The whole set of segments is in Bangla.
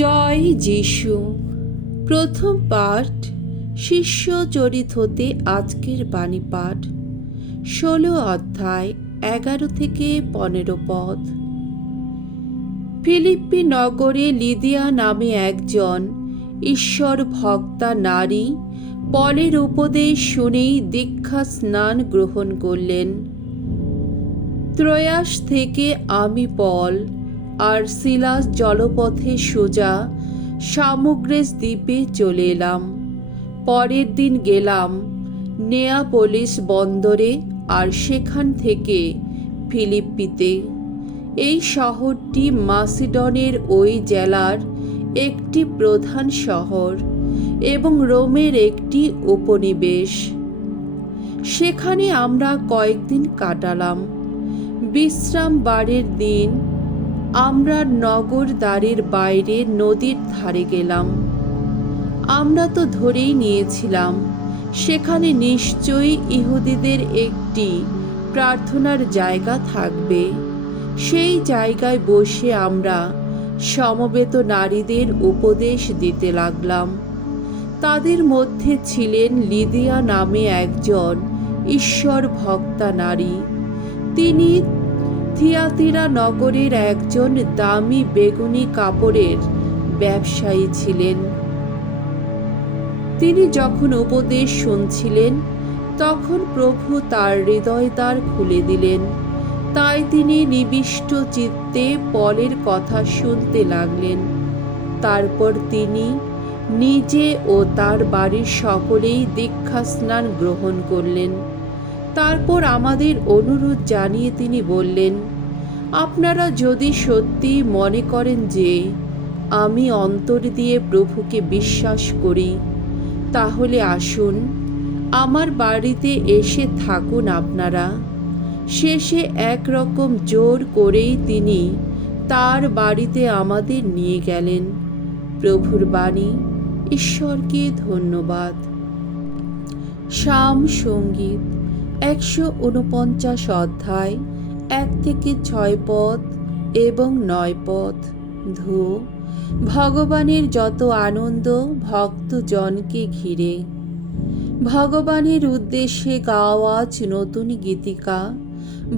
জয় যিশু। প্রথম পাঠ, শিষ্য চরিত হতে আজকের বাণী পাঠ, 16 অধ্যায় 11 থেকে 15 পদ। ফিলিপ্পি নগরে লিদিয়া নামে একজন ঈশ্বর ভক্তা নারী পলের উপদেশ শুনেই দীক্ষা স্নান গ্রহণ করলেন। ত্রয়াস থেকে আমি পল আর সিলাস জলপথে সোজা সামুগ্রেস দ্বীপে চলে এলাম। পরের দিন গেলাম নেয়াপোলিস বন্দরে আর সেখান থেকে ফিলিপ্পিতে। এই শহরটি মাসিডনের ওই জেলার একটি প্রধান শহর এবং রোমের একটি উপনিবেশ। সেখানে আমরা কয়েকদিন কাটালাম। বিশ্রাম বারের দিন আমরা নগর দ্বারের বাইরে নদীর ধারে গেলাম। আমরা তো ধরেই নিয়েছিলাম সেখানে নিশ্চয়ই ইহুদিদের একটি প্রার্থনার জায়গা থাকবে। সেই জায়গায় বসে আমরা সমবেত নারীদের উপদেশ দিতে লাগলাম। তাদের মধ্যে ছিলেন লিদিয়া নামে একজন ঈশ্বর ভক্তা নারী। তিনি থিয়াতিরা নগরের একজন দামি বেগুনি কাপড়ের ব্যবসায়ী ছিলেন। তিনি যখন উপদেশ শুনছিলেন তখন প্রভু তার হৃদয় দ্বার খুলে দিলেন। তাই তিনি নিবিষ্ট চিত্তে পলের কথা শুনতে লাগলেন। তারপর তিনি নিজে ও তার বাড়ির সকলেই দীক্ষা স্নান গ্রহণ করলেন। তারপর আমাদের অনুরোধ জানিয়ে তিনি বললেন, আপনারা যদি সত্যি মনে করেন যে আমি অন্তর দিয়ে প্রভুকে বিশ্বাস করি, তাহলে আসুন আমার বাড়িতে এসে থাকুন আপনারা। শেষে একরকম জোর করেই তিনি তার বাড়িতে আমাদের নিয়ে গেলেন। প্রভুর বাণী। ঈশ্বরকে ধন্যবাদ। সাম সঙ্গীত 149 অধ্যায় 1 থেকে 6 পদ এবং 9 পদ। ধু ভগবানের যত আনন্দ ভক্তজনকে ঘিরে। ভগবানের উদ্দেশ্যে গাওয়া নতুন গীতিকা,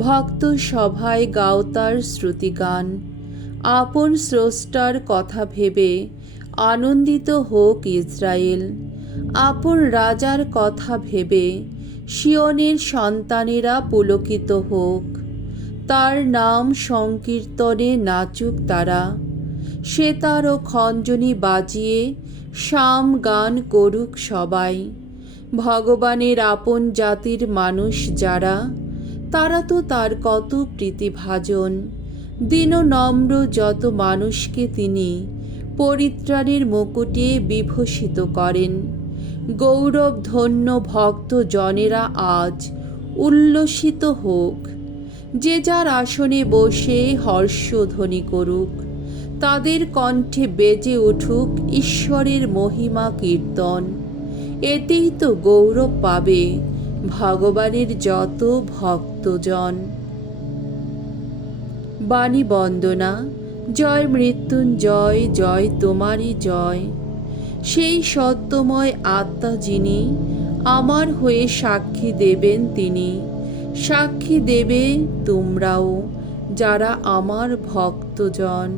ভক্ত সভায় গাও তার শ্রুতিগান। আপন স্রষ্টার কথা ভেবে আনন্দিত হোক ইসরায়েল। আপন রাজার কথা ভেবে সিয়নের সন্তানেরা পুলকিত হোক। তার নাম সংকীর্তনে নাচুক তারা। সেতার ও খঞ্জনি বাজিয়ে সাম গান করুক সবাই। ভগবানের আপন জাতির মানুষ যারা, তারা তো তার কত প্রীতিভাজন। দীন নম্র যত মানুষকে তিনি পরিত্রাণের মুকুটে বিভূষিত করেন। গৌরব ধন্য ভক্ত জনেরা আজ উল্লসিত হোক। যে যার আসনে বসে হর্ষধ্বনি করুক। তাদের কণ্ঠে বেজে উঠুক ঈশ্বরের মহিমা কীর্তন। এতেই তো গৌরব পাবে ভগবানের যত ভক্তজন। বাণী বন্দনা। জয় মৃত্যুঞ্জয়, জয় তোমারই জয়। সেই সত্যময় আত্মা যিনি, আমার হয়ে সাক্ষী দেবেন তিনি। সাক্ষী দেবে তোমরাও যারা আমার ভক্তজন।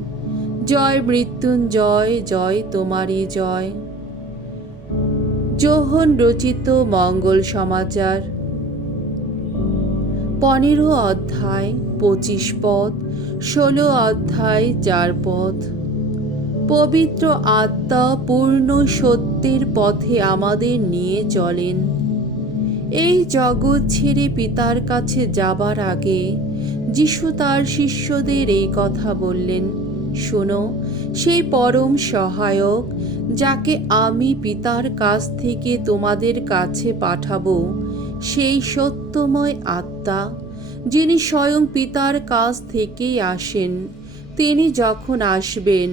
জয় মৃত্যুঞ্জয়, জয় তোমারই জয়। যোহন রচিত মঙ্গল সমাচার 15 অধ্যায় 25 পদ, 16 অধ্যায় 4 পদ। পবিত্র আত্মা পূর্ণ সত্যের পথে আমাদের নিয়ে চলেন। এই জগৎ ছেড়ে পিতার কাছে যাবার আগে যিশু তার শিষ্যদের এই কথা বললেন, শোনো, সেই পরম সহায়ক যাকে আমি পিতার কাছ থেকে তোমাদের কাছে পাঠাবো, সেই সত্যময় আত্মা, যিনি স্বয়ং পিতার কাছ থেকেই আসেন, তিনি যখন আসবেন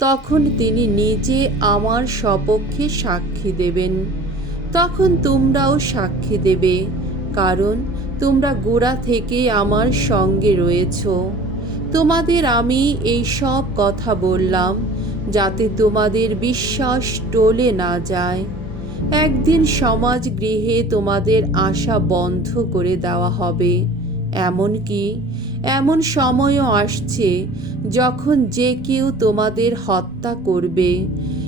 তখন তিনি নিজে আমার সপক্ষে সাক্ষী দেবেন। তখন তোমরাও সাক্ষী দেবে, কারণ তোমরা গোড়া থেকে আমার সঙ্গে রয়েছ। তোমাদের আমি এই সব কথা বললাম যাতে তোমাদের বিশ্বাস টলে না যায়। একদিন সমাজ গৃহে তোমাদের আশা বন্ধ করে দেওয়া হবে। এমনকি এমন সময়ও আসছে যখন যে কেউ তোমাদের হত্যা করবে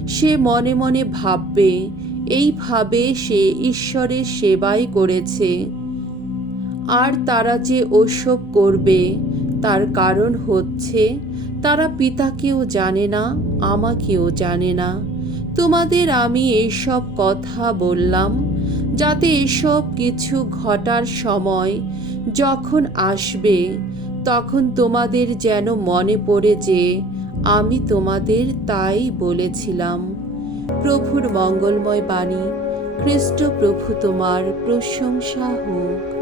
সে মনে মনে ভাববে এইভাবে সে ঈশ্বরের সেবাই করেছে। আর তারা যে ওসব করবে তার কারণ হচ্ছে তারা পিতাকেও জানে না, আমাকেও জানে না। তোমাদের আমি এইসব কথা বললাম যাতে এসব কিছু ঘটার সময় যখন আসবে তখন তোমাদের যেন মনে পড়ে যে আমি তোমাদের তাই বলেছিলাম। প্রভুর মঙ্গলময় বাণী। খ্রিস্ট প্রভু তোমার প্রশংসা হোক।